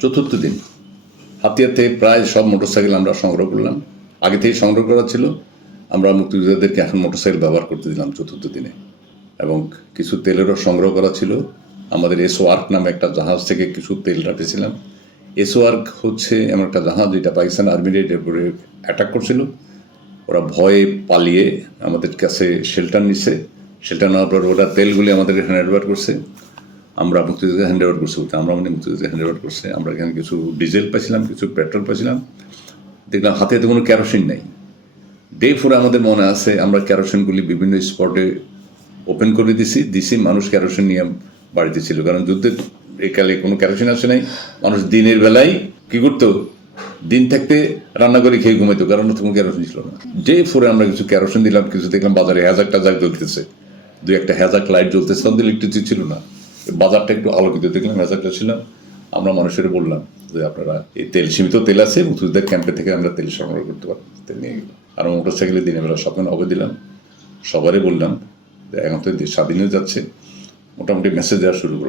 চতুর্থ দিন হাতিয়াতে প্রায় সব মোটরসাইকেল আমরা সংগ্রহ করলাম। আগে থেকে সংগ্রহ করা ছিল। আমরা মুক্তিযোদ্ধাদেরকে এখন মোটরসাইকেল ব্যবহার করতে দিলাম চতুর্থ দিনে, এবং কিছু তেলেরও সংগ্রহ করা ছিল। আমাদের এসওয়ার্ক নামে একটা জাহাজ থেকে কিছু তেল রাখেছিলাম। এসওয়ার্ক হচ্ছে এমন একটা জাহাজ যেটা পাকিস্তান আর্মির উপরে অ্যাটাক করছিল। ওরা ভয়ে পালিয়ে আমাদের কাছে শেল্টার নিচ্ছে। শেল্টার নেওয়ার পর ওরা তেলগুলি আমাদের হ্যান্ড ওভার করছে। আমরা মুক্তিযোদ্ধা হ্যান্ড ওভার করছি, আমরা মানে মুক্তিযোদ্ধা হ্যান্ড ওভার করছে। আমরা এখানে কিছু ডিজেল পাইছিলাম, কিছু পেট্রোল পাইছিলাম। দেখলাম হাতে তো কোনো কেরোসিন নেই। ডে 4 আমাদের মনে আছে আমরা কেরোসিনগুলি বিভিন্ন স্পটে ওপেন করে দিছি মানুষ কেরোসিন নিয়ে বাড়িতে ছিল, কারণ যুদ্ধের একালে কোনো কেরোসিন আসে নাই। মানুষ দিনের বেলায় কি করতো, দিন থাকতে রান্না করে খেয়ে ঘুমাইতো, কারণ কোনো কেরোসিন ছিল না। ডে 4 আমরা কিছু কেরোসিন দিলাম, কিছু দেখলাম বাজারে হ্যাজাক টাজাক জ্বলতেছে, দুই একটা হ্যাজাক লাইট জ্বলতেছে, তাদের ইলেকট্রিসিটি ছিল না, বাজারটা একটু আলোকিত দেখলাম, হ্যাজাকটা ছিল। আমরা মানুষের বললাম যে আপনারা এই তেল, সীমিত তেল আছে, মুক্তিযোদ্ধার ক্যাম্পে থেকে আমরা তেল সংগ্রহ করতে পারবো, তেল নিয়ে গেলাম। আর মোটরসাইকেলে দিনের বেলা স্বপ্ন হবে দিলাম, সবারই বললাম যে এখন তো স্বাধীন হয়ে যাচ্ছে, মোটামুটি মেসেজ দেওয়া শুরু করলাম।